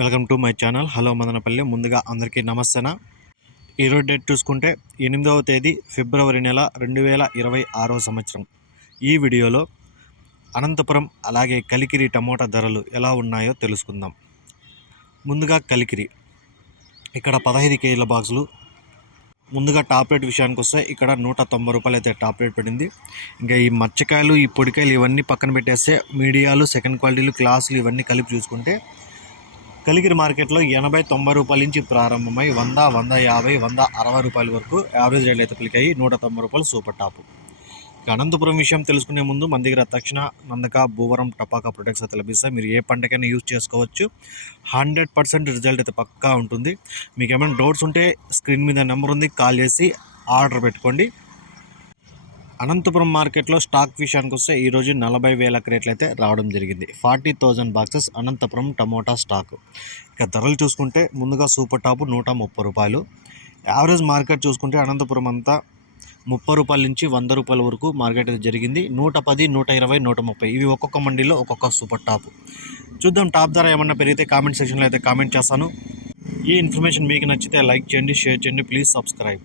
Welcome to my channel. Hello Madanapalle. ముందుగా అందరికీ నమస్తేనా? ఈరోజు డేట్ చూసుకుంటే ఎనిమిదవ తేదీ ఫిబ్రవరి నెల రెండు వేల ఇరవై ఆరో సంవత్సరం. ఈ వీడియోలో అనంతపురం అలాగే కలికిరి టమోటా ధరలు ఎలా ఉన్నాయో తెలుసుకుందాం. ముందుగా కలికిరి. ఇక్కడ పదహైదు కేజీల బాక్సులు. ముందుగా టాప్ రేట్ విషయానికి వస్తే ఇక్కడ నూట తొంభై రూపాయలు అయితే టాప్ రేట్ పడింది. ఇంకా ఈ మచ్చకాయలు ఈ పొడికాయలు ఇవన్నీ పక్కన పెట్టేస్తే మీడియాలు సెకండ్ క్వాలిటీలు క్లాసులు ఇవన్నీ కలిపి చూసుకుంటే కలిగిరి మార్కెట్లో ఎనభై తొంభై రూపాయల నుంచి ప్రారంభమై వంద వంద యాభై వంద అరవై రూపాయల వరకు యావరేజ్ రేట్లు అయితే క్లిక్ అయ్యి నూట తొంభై రూపాయలు సూపర్ టాప్. ఇక అనంతపురం విషయం తెలుసుకునే ముందు మన దగ్గర తక్షణ నందక భూవరం టపాకా ప్రొడక్ట్స్ అయితే లభిస్తాయి. మీరు ఏ పంటకైనా యూజ్ చేసుకోవచ్చు. హండ్రెడ్ పర్సెంట్ రిజల్ట్ అయితే పక్కా ఉంటుంది. మీకు ఏమైనా డౌట్స్ ఉంటే స్క్రీన్ మీద నెంబర్ ఉంది. కాల్ చేసి ఆర్డర్ పెట్టుకోండి. అనంతపురం మార్కెట్లో స్టాక్ విషయానికి వస్తే ఈరోజు నలభై వేల క్రేట్లు అయితే రావడం జరిగింది. Forty thousand boxes Anantapuram tomato stock. ఇక ధరలు చూసుకుంటే ముందుగా సూపర్ టాప్ నూట ముప్పై రూపాయలు. యావరేజ్ మార్కెట్ చూసుకుంటే అనంతపురం అంతా ముప్పై రూపాయల నుంచి వంద రూపాయల వరకు మార్కెట్ అయితే జరిగింది. నూట పది నూట ఇరవై నూట ముప్పై. ఇవి ఒక్కొక్క మండీలో ఒక్కొక్క సూపర్ టాప్. చూద్దాం టాప్ ధర ఏమన్నా పెరిగితే కామెంట్ సెక్షన్లో అయితే కామెంట్ చేస్తాను. ఈ ఇన్ఫర్మేషన్ మీకు నచ్చితే లైక్ చేయండి షేర్ చేయండి. Please subscribe.